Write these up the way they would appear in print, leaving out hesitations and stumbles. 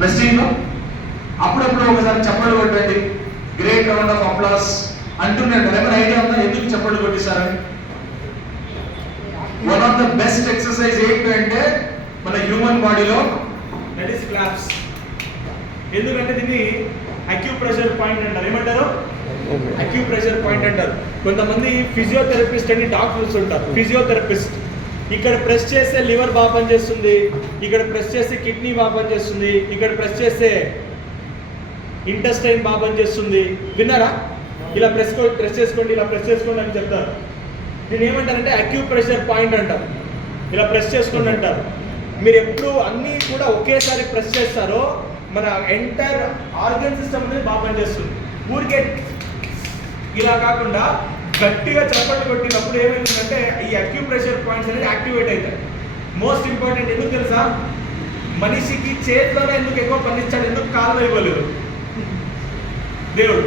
ప్రెస్టీజ్లో అప్పుడప్పుడు ఒకసారి చప్పట్లు కొట్టండి, గ్రేట్ రౌండ్ ఆఫ్ అప్లాస్ అంటున్నాడు. ఏమైనా ఐడియా ఉందా ఎందుకు చప్పట్లు కొట్టిస్తారని? One of the best exercise ఏంటంటే మన హ్యూమన్ బాడీలో దట్ ఈస్ క్లాప్స్. ఎందుకంటే దీన్ని అక్యూప్రెషర్ పాయింట్ అంటారు. ఏమంటారు? అక్యూప్రెషర్ పాయింట్ అంటారు. కొంతమంది ఫిజియోథెరపిస్ట్ అని డాక్టర్స్ ఉంటారు. ఫిజియోథెరపిస్ట్ ఇక్కడ ప్రెస్ చేస్తే లివర్ బాగా పనిచేస్తుంది, ఇక్కడ ప్రెస్ చేస్తే కిడ్నీ బాగా పనిచేస్తుంది, ఇక్కడ ప్రెస్ చేస్తే ఇంటెస్టైన్ బాగా పనిచేస్తుంది. విన్నారా? ఇలా ప్రెస్ చేసుకోండి, ఇలా ప్రెస్ చేసుకోండి అని చెప్తారు. దీన్ని ఏమంటారంటే అక్యూప్రెషర్ పాయింట్ అంటారు. ఇలా ప్రెస్ చేసుకోండి అంటారు. మీరు ఎప్పుడు అన్నీ కూడా ఒకేసారి ప్రెస్ చేస్తారో మన ఎంటైర్ ఆర్గన్ సిస్టమ్ అనేది బాగా పనిచేస్తుంది. ఊరికే ఇలా కాకుండా గట్టిగా చప్పట్లు కొట్టినప్పుడు ఏమైందంటే ఈ అక్యూప్రెషర్ పాయింట్స్ అనేది యాక్టివేట్ అవుతాయి. మోస్ట్ ఇంపార్టెంట్ ఎందుకు తెలుసా? మనిషికి చేతిలోనే ఎందుకు ఎక్కువ పనిస్తాడు, ఎందుకు కాళ్ళలో ఇవ్వలేదు దేవుడు?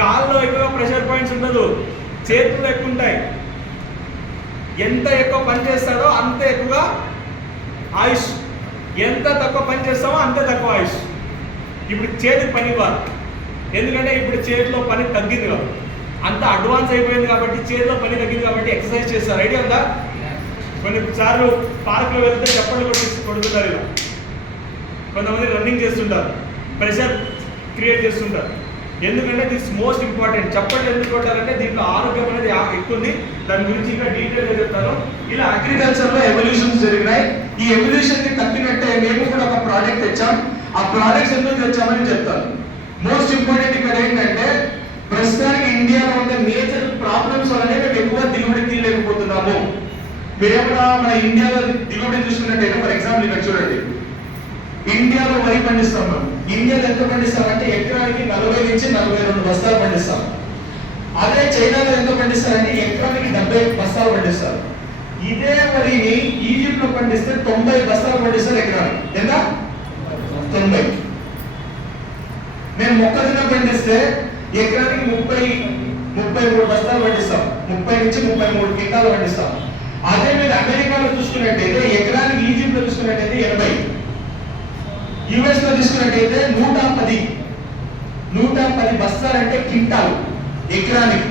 కాళ్ళలో ఎక్కువ ప్రెషర్ పాయింట్స్ ఉండదు, చేతుల్లో ఎక్కువ ఉంటాయి. ఎంత ఎక్కువ పని చేస్తాడో అంత ఎక్కువగా ఆయుష్, ఎంత తక్కువ పని చేస్తామో అంతే తక్కువ ఆయుష్. ఇప్పుడు చేతికి పని ఇవ్వాలి, ఎందుకంటే ఇప్పుడు చేతిలో పని తగ్గింది కాబట్టి, అంత అడ్వాన్స్ అయిపోయింది కాబట్టి చేతిలో పని తగ్గింది కాబట్టి ఎక్సర్సైజ్ చేస్తారు. ఐడియా ఉందా? కొన్నిసార్లు పార్క్లో వెళ్తే చప్పట్లు కొడుతుంటారు, ఇలా కొంతమంది రన్నింగ్ చేస్తుంటారు, ప్రెషర్ క్రియేట్ చేస్తుంటారు. ఎందుకంటే దిస్ మోస్ట్ ఇంపార్టెంట్. చప్పట్లు ఎందుకు కొట్టాలంటే దీంట్లో ఆరోగ్యం అనేది ఎక్కువ ఉంది. దాని గురించి ఇంకా డీటెయిల్గా చెప్తాను. ఇలా అగ్రికల్చర్లో ఎవల్యూషన్స్ జరిగినాయి. ఈ ఎవల్యూషన్ ని తప్పినట్టే మేము కూడా ఒక ప్రోడక్ట్ తెచ్చాం. ఆ ప్రోడక్ట్స్ ఎందుకు తెచ్చామని చెప్తాను. మోస్ట్ ఇంపార్టెంట్ ఇక్కడ ఏంటంటే ప్రస్తుతానికి ఇండియాలో ఉన్న మేజర్ ప్రాబ్లమ్స్ వల్లనే మేము ఎక్కువ దిగుబడి తీయలేకపోతున్నాము. మీరేమన్నా మన ఇండియాలో దిగుబడి చూసుకున్నట్టయితే ఫర్ ఎగ్జాంపుల్ ఇక్కడ చూడండి, ఇండియాలో వరి పండిస్తాం. మనం ఇండియాలో ఎంత పండిస్తామంటే ఎకరానికి 40 నుంచి 42 బస్తాలు పండిస్తాం. అదే చైనాలో ఎంత పండిస్తారంటే ఎకరానికి 70 బస్తాలు పండిస్తారు. ఇదే వరిని ఈజిప్ట్ లో పండిస్తే 90 బస్తాలు పండిస్తారు ఎకరానికి. ఎంత? 90. మేము మొక్కజొన్న పండిస్తే ఎకరానికి 33 బస్తాలు పండిస్తాం. 30 నుంచి 33 క్వింటాలు పండిస్తాం. అదే మీరు అమెరికాలో చూసుకున్నట్టయితే ఎకరానికి, ఈజిప్ట్ లో చూసుకున్నట్టయితే 80, యుఎస్ లో తీసుకున్నట్టయితే 110 బస్తాలు అంటే క్వింటాల్ ఎకరానికి.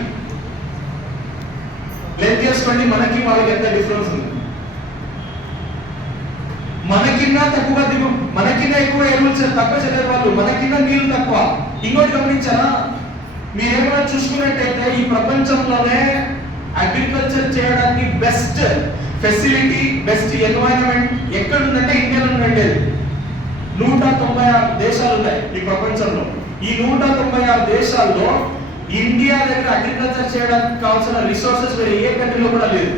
లెక్క చేసుకోండి మనకి వాళ్ళకి ఎంత డిఫరెన్స్ ఉంది. మనకిన్నా తక్కువ మనకిన్నా ఎక్కువ ఎరువులు తక్కువ చదివే వాళ్ళు, మనకిన్నా నీళ్లు తక్కువ. ఇంకోటి గమనించారా? మీరేమైనా చూసుకున్నట్టయితే ఈ ప్రపంచంలోనే అగ్రికల్చర్ చేయడానికి బెస్ట్ ఫెసిలిటీ, బెస్ట్ ఎన్వైరన్మెంట్ ఎక్కడ ఉందంటే ఇండియాలో ఉందండి. 196 దేశాలు ఉన్నాయి ఈ ప్రపంచంలో. ఈ 196 దేశాల్లో ఇండియా దగ్గర అగ్రికల్చర్ చేయడానికి కావాల్సిన రిసోర్సెస్ వేరే ఏ కంట్రీలో కూడా లేదు.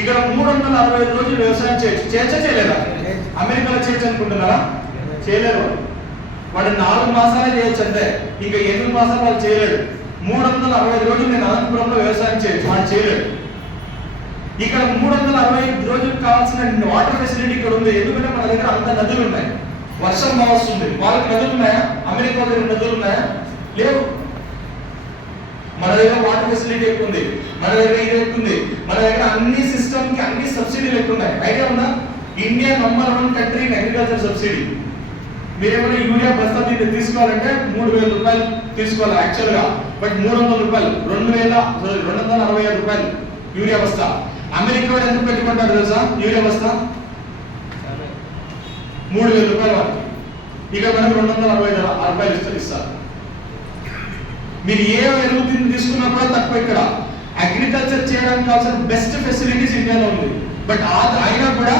ఇక్కడ 365 రోజులు వ్యవసాయం చేయలేదా? అమెరికాలో చేయొచ్చు అనుకుంటున్నారా? చేయలేరు. వాడు 4 మాసాలే చేయొచ్చు అంతే, ఇంకా 8 మాసాలు వాళ్ళు చేయలేడు. 365 రోజులు నేను అనంతపురంలో వ్యవసాయం చేయొచ్చు, వాడు చేయలేడు. ఇక్కడ 365 రోజులకు కావాల్సిన వాటర్ ఫెసిలిటీ ఇక్కడ ఉంది. ఎందుకంటే మన దగ్గర అంత నదులు ఉన్నాయి, వర్షం బాగా వస్తుంది. వాళ్ళకి నదులు ఉన్నాయా? అమెరికా దగ్గర నదులు ఉన్నాయా? లేవు. మన దగ్గర వాటర్ ఫెసిలిటీ ఎక్కువ ఉంది, మన దగ్గర ఇది ఎక్కువ ఉంది, మన దగ్గర అన్ని సిస్టమ్ కి అన్ని సబ్సిడీలు ఎక్కువ ఉన్నాయి. ఐడియా ఉందా? India number 1 country in agriculture subsidy. మీరేమైనా యూరియా బస్తా తీసుకోవాలంటే 3000 రూపాయలు తీసుకోవాలి యాక్చువల్ గా, బట్ 300 రూపాయలు, 265 రూపాయలు యూరియా బస్తా. అమెరికా వాడు ఎందుకు పెట్టుకుంటారు తెలుసా? యూరియా బస్తా 3000 రూపాయలు వాళ్ళకి, ఇక మనకు 265 రూపాయలు ఇస్తారు. మీరు ఏ ఎరువు తీసుకున్నా కూడా తక్కువ. ఇక్కడ అగ్రికల్చర్ చేయడానికి కావాల్సిన బెస్ట్ ఫెసిలిటీస్ ఇండియాలో ఉంది. బట్ అయినా కూడా